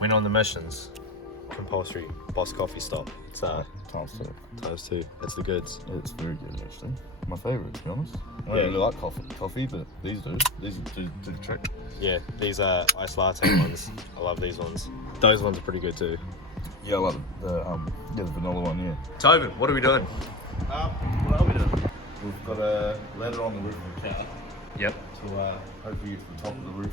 Went on the missions. Compulsory boss coffee stop. It's Times two. It's the goods. It's very good actually. My favourite, to be honest. I don't Yeah. really like coffee, but these do. These do the trick. Yeah, these are iced latte ones. I love these ones. Those ones are pretty good too. Yeah, I like the vanilla one. Yeah. Tobin, what are we doing? What are we doing? We've got a ladder on the roof of the car Yep. to hopefully get to the top of the roof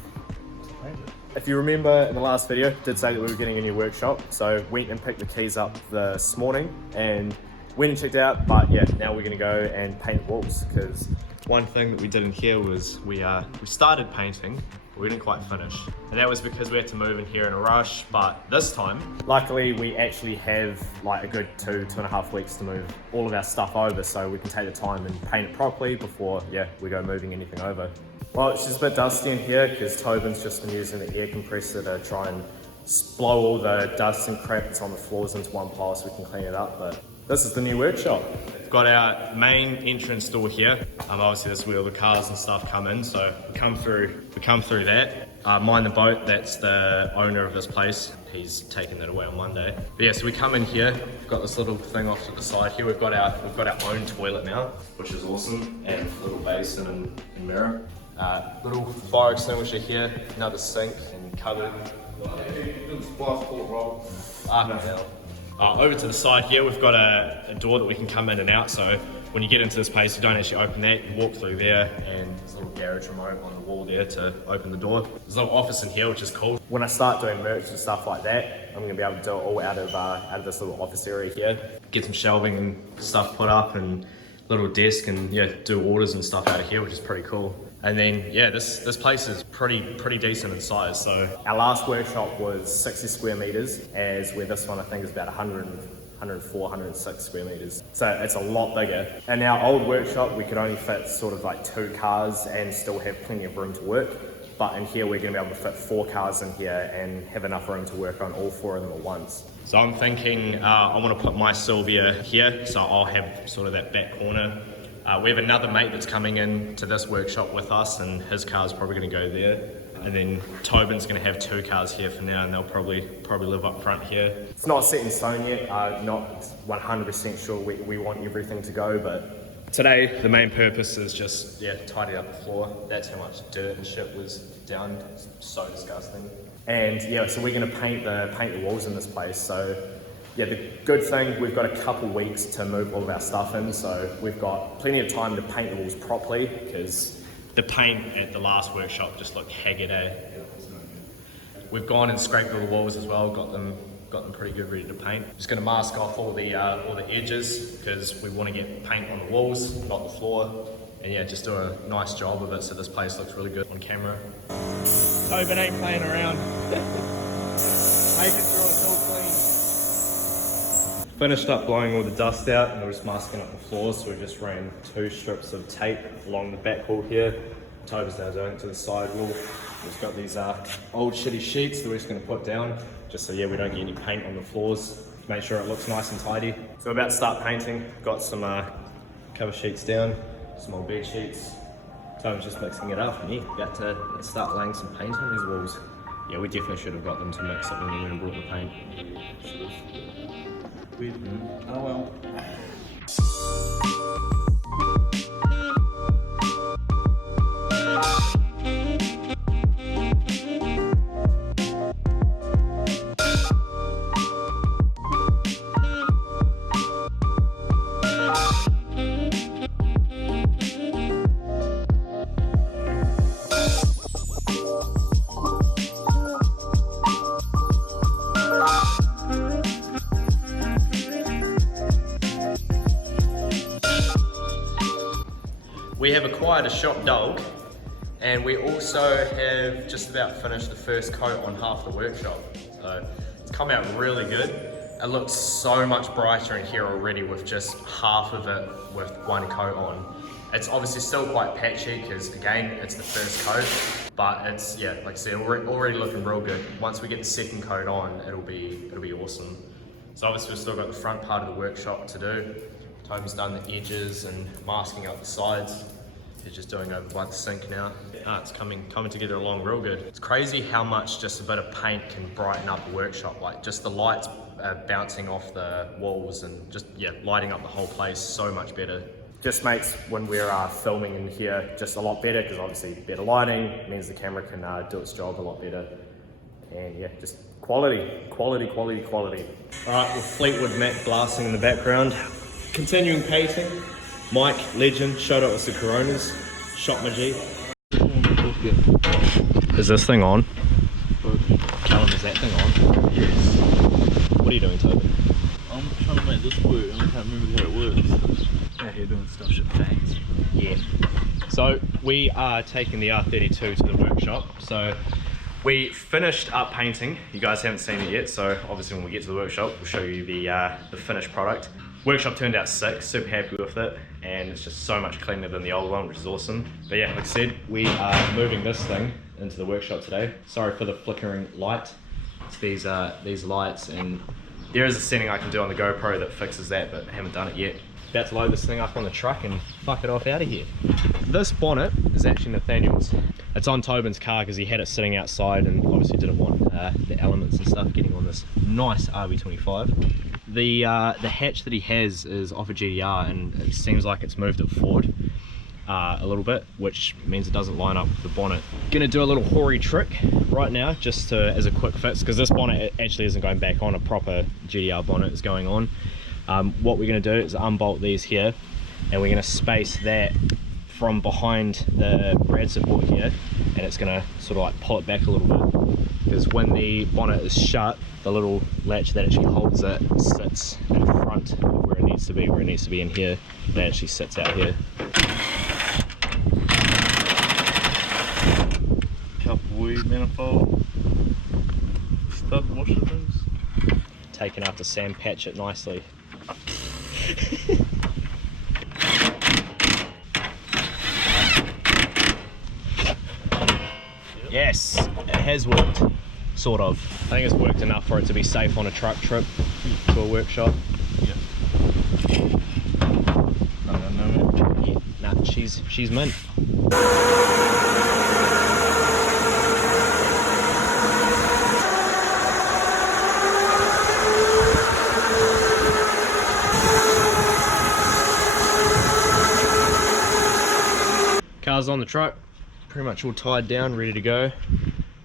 to paint it. If you remember in the last video, did say that we were getting a new workshop, so went and picked the keys up this morning and went and checked out, but yeah, now we're gonna go and paint the walls, because one thing that we did in here was we started painting, but we didn't quite finish. And that was because we had to move in here in a rush, but this time, luckily we actually have like a good 2.5 weeks to move all of our stuff over, so we can take the time and paint it properly before, yeah, we go moving anything over. Well, it's just a bit dusty in here because Tobin's just been using the air compressor to try and blow all the dust and crap that's on the floors into one pile so we can clean it up, but this is the new workshop. We've got our main entrance door here. Obviously this is where all the cars and stuff come in, so we come through that. Mind the Boat, that's the owner of this place. He's taking that away on Monday. But yeah, so we come in here, we've got this little thing off to the side here. We've got our own toilet now, which is awesome, and a little basin and mirror. Little fire extinguisher here, another sink and cupboard. Over to the side here, we've got a door that we can come in and out, so when you get into this place, you don't actually open that, you walk through there, and there's a little garage remote on the wall there to open the door. There's a little office in here, which is cool. When I start doing merch and stuff like that, I'm gonna be able to do it all out of this little office area here. Get some shelving and stuff put up, and little desk, and yeah, do orders and stuff out of here, which is pretty cool. And then, yeah, this place is pretty decent in size. So our last workshop was 60 square meters, as where this one I think is about 104, 106 square meters. So it's a lot bigger. In our old workshop, we could only fit sort of like 2 cars and still have plenty of room to work. But in here, we're gonna be able to fit 4 cars in here and have enough room to work on all 4 of them at once. So I'm thinking I wanna put my Sylvia here, so I'll have sort of that back corner. We have another mate that's coming in to this workshop with us, and his car's probably going to go there. And then Tobin's going to have 2 cars here for now, and they'll probably live up front here. It's not set in stone yet. Not 100% sure we want everything to go, but today the main purpose is just tidy up the floor. That's how much dirt and shit was down. It's so disgusting. And yeah, so we're going to paint the walls in this place. So. Yeah, the good thing, we've got a couple weeks to move all of our stuff in, so we've got plenty of time to paint the walls properly, because the paint at the last workshop just looked haggard, eh? We've gone and scraped all the walls as well, got them pretty good, ready to paint. Just going to mask off all the edges, because we want to get paint on the walls, not the floor, and yeah, just do a nice job of it so this place looks really good on camera. Tobin ain't playing around. Making sure it's all clean. Finished up blowing all the dust out, and we're just masking up the floors, so we just ran 2 strips of tape along the back wall here. Tobin's now doing it to the side wall. We've got these old shitty sheets that we're just going to put down, just so yeah, we don't get any paint on the floors. Make sure it looks nice and tidy. So we're about to start painting. Got some cover sheets down, some old bed sheets. Tobin's just mixing it up, and yeah, about to start laying some paint on these walls. Yeah, we definitely should have got them to mix it when we went and brought the paint. Oh well. We have acquired a shop dog, and we also have just about finished the first coat on half the workshop. So it's come out really good. It looks so much brighter in here already with just half of it with 1 coat on. It's obviously still quite patchy because again, it's the first coat, but it's, yeah, like I said, already looking real good. Once we get the second coat on, it'll be awesome. So obviously we've still got the front part of the workshop to do. Tobin's done the edges and masking up the sides. they're just doing over by the sink now. It's coming together along real good. It's crazy how much just a bit of paint can brighten up the workshop, like just the lights bouncing off the walls and just, yeah, lighting up the whole place so much better. Just makes when we're filming in here just a lot better, because obviously better lighting means the camera can do its job a lot better. And yeah, just quality. All right, with Fleetwood Mac blasting in the background. Continuing painting. Mike, legend, showed up with the Coronas. Shot my G. Is this thing on? Callum, is that thing on? Yes. What are you doing, Toby? I'm trying to make this work and I can't remember how it works. Out here doing stuff shit bangs. Yeah. So we are taking the R32 to the workshop. So we finished up painting. You guys haven't seen it yet, so obviously when we get to the workshop, we'll show you the finished product. Workshop turned out sick, super happy with it, and it's just so much cleaner than the old one, which is awesome. But yeah, like I said, we are moving this thing into the workshop today. Sorry for the flickering light. It's these lights, and there is a setting I can do on the GoPro that fixes that, but I haven't done it yet. About to load this thing up on the truck and fuck it off out of here. This bonnet is actually Nathaniel's. It's on Tobin's car because he had it sitting outside and obviously didn't want the elements and stuff getting on this nice RB25. The hatch that he has is off a GDR, and it seems like it's moved it forward a little bit, which means it doesn't line up with the bonnet. Gonna do a little hoary trick right now just as a quick fix, because this bonnet actually isn't going back on. A proper GDR bonnet is going on. What we're going to do is unbolt these here, and we're going to space that from behind the brad support here, and it's going to sort of like pull it back a little bit, because when the bonnet is shut, the little latch that actually holds it sits in front of where it needs to be in here. It actually sits out here. Couple weed manifold, stud washer things. Taken after Sam patch it nicely. Yes, it has worked, sort of. I think it's worked enough for it to be safe on a truck trip to a workshop. Yeah. I don't know, man. Yeah, nah, she's mint. Car's on the truck, pretty much all tied down, ready to go.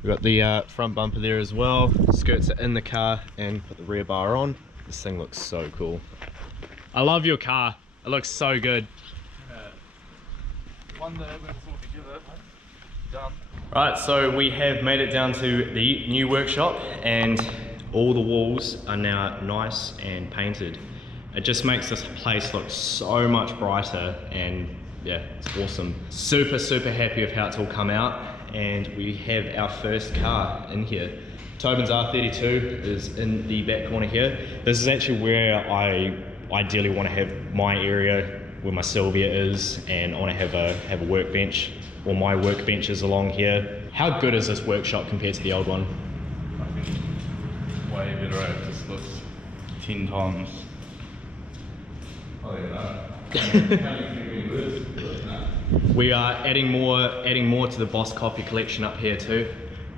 We've got the front bumper there as well. Skirts are in the car, and put the rear bar on. This thing looks so cool. I love your car. It looks so good. One day when it's all together, done. Right, so we have made it down to the new workshop, and all the walls are now nice and painted. It just makes this place look so much brighter, and yeah, it's awesome. Super happy with how it's all come out, and we have our first car in here. Tobin's R32 is in the back corner here. This is actually where I ideally want to have my area where my Sylvia is, and I want to have a workbench, or my workbench is along here. How good is this workshop compared to the old one? I think way better. It just looks 10 times. Oh yeah. We are adding more to the Boss Coffee collection up here too.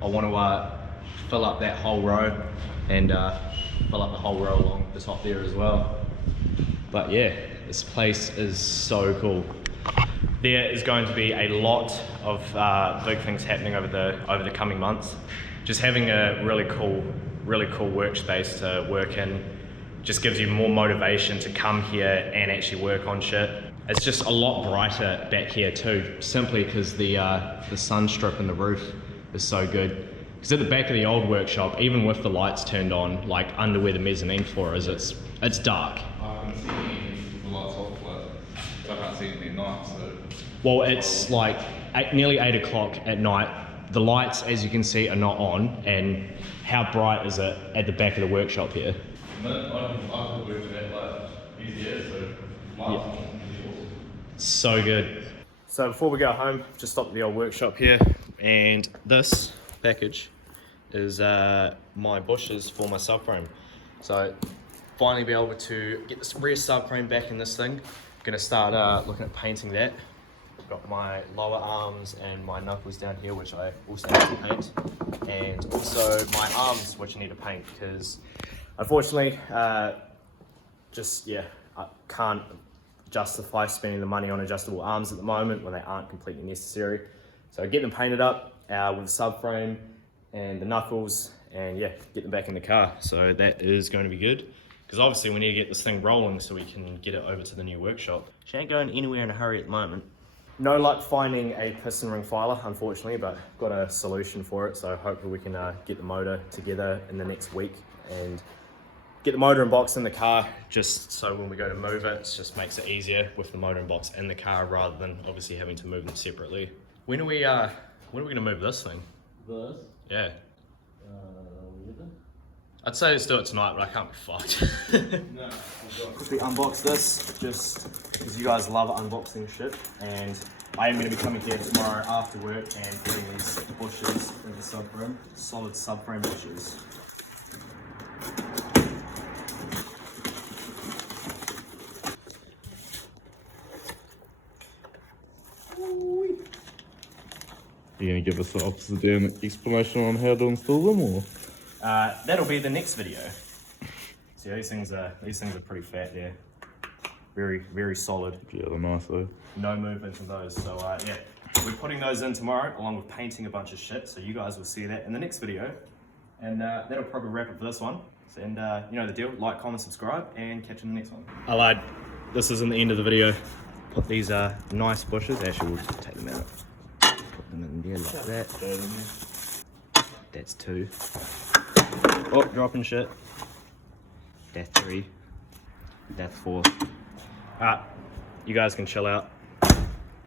I want to fill up that whole row, and fill up the whole row along the top there as well. But yeah, this place is so cool. There is going to be a lot of big things happening over the coming months. Just having a really cool workspace to work in just gives you more motivation to come here and actually work on shit. It's just a lot brighter back here too, simply because the sun strip in the roof is so good. Because at the back of the old workshop, even with the lights turned on, like under where the mezzanine floor is, it's dark. I can see anything, the lights off, but I can't see anything at night, so. Well, it's like nearly 8 o'clock at night. The lights, as you can see, are not on, and how bright is it at the back of the workshop here? I could work that light easier, so lights on. So good. So before we go home, just stopped at the old workshop here, and this package is my bushes for my subframe. So finally be able to get this rear subframe back in this thing. Gonna start looking at painting that. Got my lower arms and my knuckles down here, which I also need to paint, and also my arms, which I need to paint, because unfortunately, I can't justify spending the money on adjustable arms at the moment when they aren't completely necessary. So get them painted up with the subframe and the knuckles, and yeah, get them back in the car. So that is going to be good, because obviously we need to get this thing rolling so we can get it over to the new workshop. She ain't going anywhere in a hurry at the moment. No luck finding a piston ring filer, unfortunately, but got a solution for it. So hopefully we can get the motor together in the next week and get the motor and box in the car, just so when we go to move it, it just makes it easier with the motor and box in the car rather than obviously having to move them separately. When are we gonna move this thing? This? Yeah. Whether? I'd say let's do it tonight, but I can't be fucked. No. Quickly unbox this, just because you guys love unboxing shit, and I am going to be coming here tomorrow after work and putting these bushes in the subframe, solid subframe bushes. You gonna give us an opposite day and explanation on how to install them, or? That'll be the next video. See, these things are pretty fat there. Very solid. Yeah, they're nice though. No movement in those. So yeah, we're putting those in tomorrow along with painting a bunch of shit. So you guys will see that in the next video. And that'll probably wrap it for this one. And you know the deal, like, comment, subscribe, and catch you in the next one. I lied, this isn't the end of the video. Put these nice bushes, actually we'll take them out. Put them in there like that. That's 2. Oh, dropping shit. That's 3. That's 4. You guys can chill out.